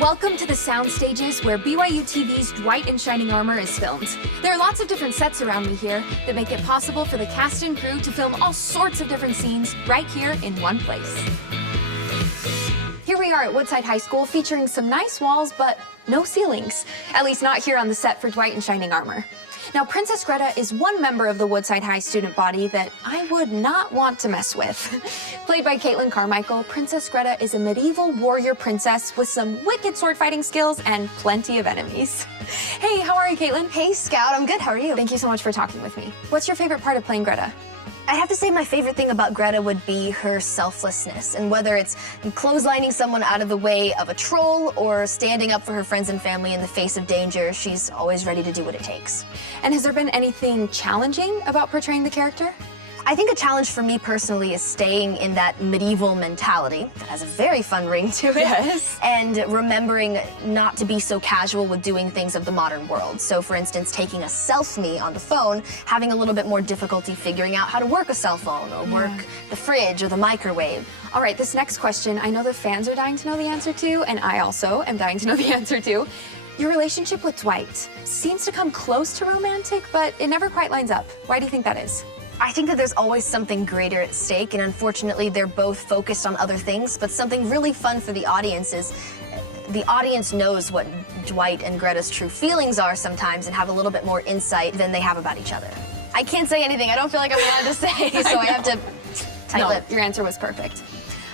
Welcome to the sound stages where BYUTV's Dwight in Shining Armor is filmed. There are lots of different sets around me here that make it possible for the cast and crew to film all sorts of different scenes right here in one place. Here we are at Woodside High School featuring some nice walls, but no ceilings. At least not here on the set for Dwight in Shining Armor. Now, Princess Gretta is one member of the Woodside High student body that I would not want to mess with. Played by Carmichael, Princess Gretta is a medieval warrior princess with some wicked sword fighting skills and plenty of enemies. Hey, how are you, Caitlin? Hey, Scout, I'm good. How are you? Thank you so much for talking with me. What's your favorite part of playing Gretta? I have to say my favorite thing about Gretta would be her selflessness, and whether it's clotheslining someone out of the way of a troll or standing up for her friends and family in the face of danger, she's always ready to do what it takes. And has there been anything challenging about portraying the character? I think a challenge for me personally is staying in that medieval mentality that has a very fun ring to it. Yes. And remembering not to be so casual with doing things of the modern world. So for instance, taking a selfie on the phone, having a little bit more difficulty figuring out how to work a cell phone or work the fridge or the microwave. All right, this next question, I know the fans are dying to know the answer to, and I also am dying to know the answer to. Your relationship with Dwight seems to come close to romantic, but it never quite lines up. Why do you think that is? I think that there's always something greater at stake, and unfortunately they're both focused on other things, but something really fun for the audience is the audience knows what Dwight and Gretta's true feelings are sometimes and have a little bit more insight than they have about each other. I can't say anything. I don't feel like I'm allowed to say, so I have to tight-lip. Your answer was perfect.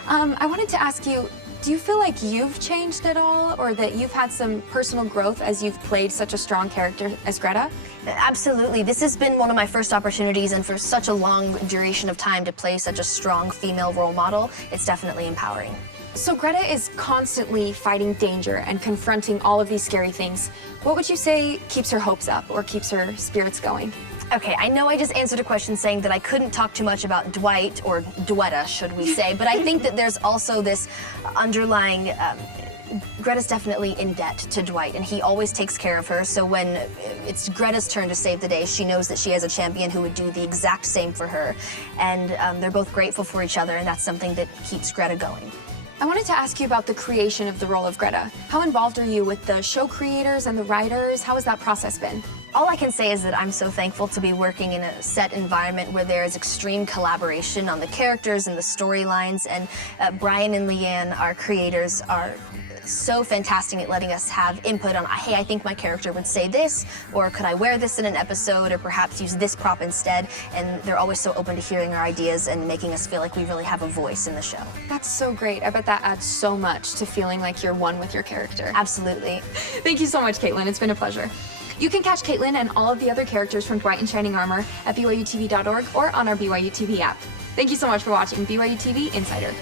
I wanted to ask you, do you feel like you've changed at all, or that you've had some personal growth as you've played such a strong character as Gretta? Absolutely. This has been one of my first opportunities, and for such a long duration of time to play such a strong female role model, it's definitely empowering. So Gretta is constantly fighting danger and confronting all of these scary things. What would you say keeps her hopes up or keeps her spirits going? Okay, I know I just answered a question saying that I couldn't talk too much about Dwight, or Dwighta, should we say, but I think that there's also this underlying, Gretta's definitely in debt to Dwight, and he always takes care of her, so when it's Gretta's turn to save the day, she knows that she has a champion who would do the exact same for her, and they're both grateful for each other, and that's something that keeps Gretta going. I wanted to ask you about the creation of the role of Gretta. How involved are you with the show creators and the writers? How has that process been? All I can say is that I'm so thankful to be working in a set environment where there is extreme collaboration on the characters and the storylines, and Brian and Leanne, our creators, are so fantastic at letting us have input on, hey, I think my character would say this, or could I wear this in an episode, or perhaps use this prop instead, and they're always so open to hearing our ideas and making us feel like we really have a voice in the show. That's so great. I bet that adds so much to feeling like you're one with your character. Absolutely. Thank you so much, Caitlin. It's been a pleasure. You can catch Caitlin and all of the other characters from Dwight in Shining Armor at BYUtv.org or on our BYUtv app. Thank you so much for watching BYUtv Insider.